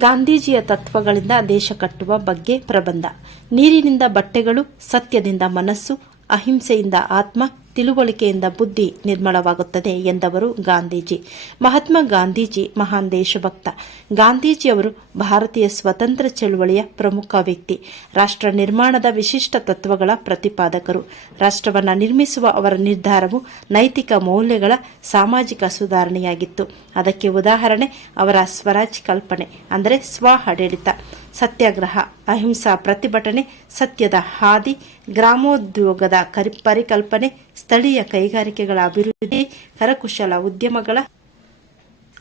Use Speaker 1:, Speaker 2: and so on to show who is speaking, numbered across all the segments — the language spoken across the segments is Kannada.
Speaker 1: ಗಾಂಧೀಜಿಯ ತತ್ವಗಳಿಂದ ದೇಶ ಕಟ್ಟುವ ಬಗ್ಗೆ ಪ್ರಬಂಧ. ನೀರಿನಿಂದ ಬಟ್ಟೆಗಳು ಸತ್ಯದಿಂದ ಮನಸ್ಸು ಅಹಿಂಸೆಯಿಂದ ಆತ್ಮ ತಿಳುವಳಿಕೆಯಿಂದ ಬುದ್ಧಿ ನಿರ್ಮಲವಾಗುತ್ತದೆ ಎಂದವರು ಗಾಂಧೀಜಿ. ಮಹಾತ್ಮ ಗಾಂಧೀಜಿ ಮಹಾನ್ ದೇಶಭಕ್ತ. ಗಾಂಧೀಜಿಯವರು ಭಾರತೀಯ ಸ್ವತಂತ್ರ ಚಳುವಳಿಯ ಪ್ರಮುಖ ವ್ಯಕ್ತಿ. ರಾಷ್ಟ್ರ ನಿರ್ಮಾಣದ ವಿಶಿಷ್ಟ ತತ್ವಗಳ ಪ್ರತಿಪಾದಕರು. ರಾಷ್ಟ್ರವನ್ನು ನಿರ್ಮಿಸುವ ಅವರ ನಿರ್ಧಾರವು ನೈತಿಕ ಮೌಲ್ಯಗಳ ಸಾಮಾಜಿಕ ಸುಧಾರಣೆಯಾಗಿತ್ತು. ಅದಕ್ಕೆ ಉದಾಹರಣೆ ಅವರ ಸ್ವರಾಜ್ ಕಲ್ಪನೆ, ಅಂದರೆ ಸ್ವ ಸತ್ಯಾಗ್ರಹ, ಅಹಿಂಸಾ ಪ್ರತಿಭಟನೆ, ಸತ್ಯದ ಹಾದಿ, ಗ್ರಾಮೋದ್ಯೋಗದ ಕರಿ, ಪರಿಕಲ್ಪನೆ, ಸ್ಥಳೀಯ ಕೈಗಾರಿಕೆಗಳ ಅಭಿವೃದ್ಧಿ, ಕರಕುಶಲ ಉದ್ಯಮಗಳ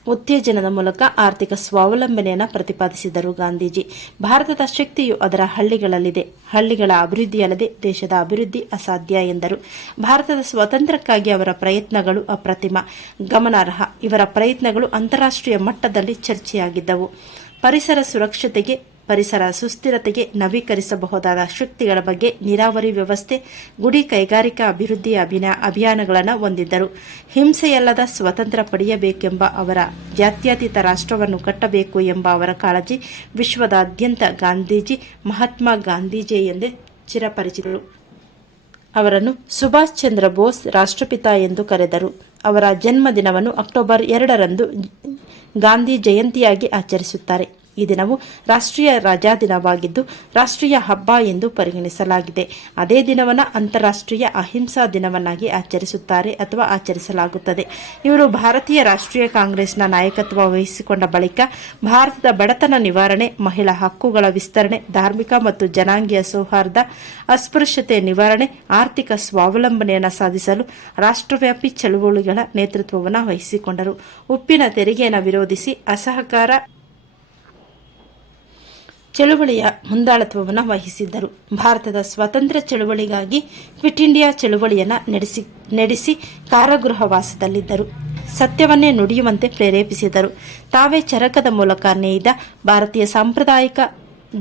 Speaker 1: ಉತ್ತೇಜನದ ಮೂಲಕ ಆರ್ಥಿಕ ಸ್ವಾವಲಂಬನೆಯನ್ನು ಪ್ರತಿಪಾದಿಸಿದರು ಗಾಂಧೀಜಿ. ಭಾರತದ ಶಕ್ತಿಯು ಅದರ ಹಳ್ಳಿಗಳಲ್ಲಿದೆ. ಹಳ್ಳಿಗಳ ಅಭಿವೃದ್ಧಿಯಲ್ಲದೆ ದೇಶದ ಅಭಿವೃದ್ಧಿ ಅಸಾಧ್ಯ ಎಂದರು. ಭಾರತದ ಸ್ವಾತಂತ್ರ್ಯಕ್ಕಾಗಿ ಅವರ ಪ್ರಯತ್ನಗಳು ಅಪ್ರತಿಮ. ಗಮನಾರ್ಹ, ಇವರ ಪ್ರಯತ್ನಗಳು ಅಂತಾರಾಷ್ಟ್ರೀಯ ಮಟ್ಟದಲ್ಲಿ ಚರ್ಚೆಯಾಗಿದ್ದವು. ಪರಿಸರ ಸುರಕ್ಷತೆಗೆ ಪರಿಸರ ಸುಸ್ಥಿರತೆಗೆ ನವೀಕರಿಸಬಹುದಾದ ಶಕ್ತಿಗಳ ಬಗ್ಗೆ ನೀರಾವರಿ ವ್ಯವಸ್ಥೆ, ಗುಡಿ ಕೈಗಾರಿಕಾ ಅಭಿವೃದ್ಧಿ ಅಭಿಯಾನಗಳನ್ನು ಹೊಂದಿದ್ದರು. ಹಿಂಸೆಯಲ್ಲದ ಸ್ವತಂತ್ರ ಪಡೆಯಬೇಕೆಂಬ ಅವರ ಜಾತ್ಯತೀತ ರಾಷ್ಟ್ರವನ್ನು ಕಟ್ಟಬೇಕು ಎಂಬ ಅವರ ಕಾಳಜಿ ವಿಶ್ವದಾದ್ಯಂತ ಗಾಂಧೀಜಿ, ಮಹಾತ್ಮ ಗಾಂಧೀಜಿ ಎಂದೇ ಚಿರಪರಿಚಿತರು. ಅವರನ್ನು ಸುಭಾಷ್ ಚಂದ್ರ ಬೋಸ್ ರಾಷ್ಟ್ರಪಿತ ಎಂದು ಕರೆದರು. ಅವರ ಜನ್ಮದಿನವನ್ನು ಅಕ್ಟೋಬರ್ ಎರಡರಂದು ಗಾಂಧಿ ಜಯಂತಿಯಾಗಿ ಆಚರಿಸುತ್ತಾರೆ. ಈ ದಿನವು ರಾಷ್ಟ್ರೀಯ ರಜಾ ದಿನವಾಗಿದ್ದು, ರಾಷ್ಟ್ರೀಯ ಹಬ್ಬ ಎಂದು ಪರಿಗಣಿಸಲಾಗಿದೆ. ಅದೇ ದಿನವನ್ನು ಅಂತಾರಾಷ್ಟ್ರೀಯ ಅಹಿಂಸಾ ದಿನವನ್ನಾಗಿ ಆಚರಿಸುತ್ತಾರೆ ಅಥವಾ ಆಚರಿಸಲಾಗುತ್ತದೆ. ಇವರು ಭಾರತೀಯ ರಾಷ್ಟ್ರೀಯ ಕಾಂಗ್ರೆಸ್ನ ನಾಯಕತ್ವ ವಹಿಸಿಕೊಂಡ ಬಳಿಕ ಭಾರತದ ಬಡತನ ನಿವಾರಣೆ, ಮಹಿಳಾ ಹಕ್ಕುಗಳ ವಿಸ್ತರಣೆ, ಧಾರ್ಮಿಕ ಮತ್ತು ಜನಾಂಗೀಯ ಸೌಹಾರ್ದ, ಅಸ್ಪೃಶ್ಯತೆ ನಿವಾರಣೆ, ಆರ್ಥಿಕ ಸ್ವಾವಲಂಬನೆಯನ್ನು ಸಾಧಿಸಲು ರಾಷ್ಟ್ರವ್ಯಾಪಿ ಚಳುವಳಿಗಳ ನೇತೃತ್ವವನ್ನು ವಹಿಸಿಕೊಂಡರು. ಉಪ್ಪಿನ ತೆರಿಗೆಯನ್ನು ವಿರೋಧಿಸಿ ಅಸಹಕಾರ ಚಳುವಳಿಯ ಮುಂದಾಳತ್ವವನ್ನು ವಹಿಸಿದ್ದರು. ಭಾರತದ ಸ್ವತಂತ್ರ ಚಳುವಳಿಗಾಗಿ ಕ್ವಿಟ್ ಇಂಡಿಯಾ ಚಳುವಳಿಯನ್ನು ನಡೆಸಿ ನಡೆಸಿ ಕಾರಾಗೃಹವಾಸದಲ್ಲಿದ್ದರು ಸತ್ಯವನ್ನೇ ನುಡಿಯುವಂತೆ ಪ್ರೇರೇಪಿಸಿದರು. ತಾವೇ ಚರಕದ ಮೂಲಕ ನೇಯ್ದ ಭಾರತೀಯ ಸಾಂಪ್ರದಾಯಿಕ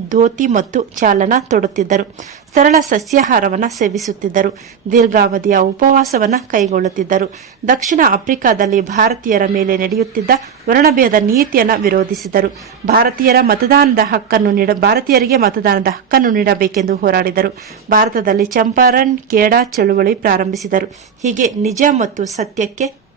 Speaker 1: ಧೋತಿ ಮತ್ತು ಚಾಲನ ತೊಡುತ್ತಿದ್ದರು. ಸರಳ ಸಸ್ಯಾಹಾರವನ್ನು ಸೇವಿಸುತ್ತಿದ್ದರು. ದೀರ್ಘಾವಧಿಯ ಉಪವಾಸವನ್ನು ಕೈಗೊಳ್ಳುತ್ತಿದ್ದರು. ದಕ್ಷಿಣ ಆಫ್ರಿಕಾದಲ್ಲಿ ಭಾರತೀಯರ ಮೇಲೆ ನಡೆಯುತ್ತಿದ್ದ ವರ್ಣಭೇದ ನೀತಿಯನ್ನು ವಿರೋಧಿಸಿದರು. ಭಾರತೀಯರ ಮತದಾನದ ಹಕ್ಕನ್ನು ನೀಡ, ಭಾರತೀಯರಿಗೆ ಮತದಾನದ ಹಕ್ಕನ್ನು ನೀಡಬೇಕೆಂದು ಹೋರಾಡಿದರು. ಭಾರತದಲ್ಲಿ ಚಂಪಾರಣ್, ಕೇಡಾ ಚಳುವಳಿ ಪ್ರಾರಂಭಿಸಿದರು. ಹೀಗೆ ನಿಜ ಮತ್ತು ಸತ್ಯಕ್ಕೆ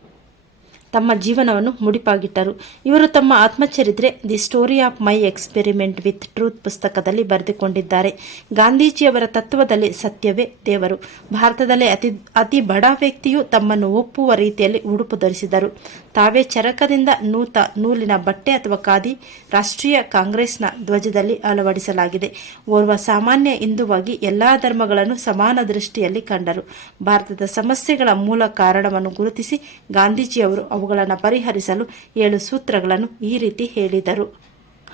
Speaker 1: ತಮ್ಮ ಜೀವನವನ್ನು ಮುಡಿಪಾಗಿಟ್ಟರು. ಇವರು ತಮ್ಮ ಆತ್ಮಚರಿತ್ರೆ the story of my experiment with truth ಪುಸ್ತಕದಲ್ಲಿ ಬರೆದುಕೊಂಡಿದ್ದಾರೆ. ಗಾಂಧೀಜಿಯವರ ತತ್ವದಲ್ಲಿ ಸತ್ಯವೇ ದೇವರು. ಭಾರತದಲ್ಲಿ ಅತಿ ಅತಿ ಬಡ ವ್ಯಕ್ತಿಯು ತಮ್ಮನ್ನು ಒಪ್ಪುವ ರೀತಿಯಲ್ಲಿ ಉಡುಪು ಧರಿಸಿದರು. ತಾವೇ ಚರಕದಿಂದ ನೂತ ನೂಲಿನ ಬಟ್ಟೆ ಅಥವಾ ಖಾದಿ ರಾಷ್ಟ್ರೀಯ ಕಾಂಗ್ರೆಸ್ನ ಧ್ವಜದಲ್ಲಿ ಅಳವಡಿಸಲಾಗಿದೆ. ಓರ್ವ ಸಾಮಾನ್ಯ ಹಿಂದುವಾಗಿ ಎಲ್ಲಾ ಧರ್ಮಗಳನ್ನು ಸಮಾನ ದೃಷ್ಟಿಯಲ್ಲಿ ಕಂಡರು. ಭಾರತದ ಸಮಸ್ಯೆಗಳ ಮೂಲ ಕಾರಣವನ್ನು ಗುರುತಿಸಿ ಗಾಂಧೀಜಿಯವರು ಅವುಗಳನ್ನು ಪರಿಹರಿಸಲು ಏಳು ಸೂತ್ರಗಳನ್ನು ಈ ರೀತಿ ಹೇಳಿದರು.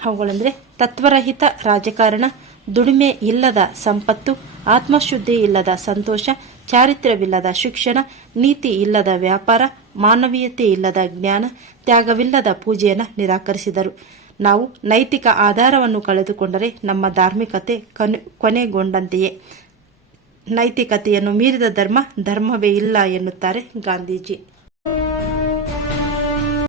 Speaker 1: ಅವುಗಳೆಂದರೆ ತತ್ವರಹಿತ ರಾಜಕಾರಣ ದುಡಿಮೆ ಇಲ್ಲದ ಸಂಪತ್ತು, ಆತ್ಮಶುದ್ಧಿ ಇಲ್ಲದ ಸಂತೋಷ ಚಾರಿತ್ರ್ಯವಿಲ್ಲದ ಶಿಕ್ಷಣ, ನೀತಿ ಇಲ್ಲದ ವ್ಯಾಪಾರ, ಮಾನವೀಯತೆ ಇಲ್ಲದ ಜ್ಞಾನ, ತ್ಯಾಗವಿಲ್ಲದ ಪೂಜೆಯನ್ನು ನಿರಾಕರಿಸಿದರು. ನಾವು ನೈತಿಕ ಆಧಾರವನ್ನು ಕಳೆದುಕೊಂಡರೆ ನಮ್ಮ ಧಾರ್ಮಿಕತೆ ಕೊನೆ, ಕೊನೆಗೊಂಡಂತೆಯೇ. ನೈತಿಕತೆಯನ್ನು ಮೀರಿದ ಧರ್ಮ ಧರ್ಮವೇ ಇಲ್ಲ ಎನ್ನುತ್ತಾರೆ ಗಾಂಧೀಜಿ.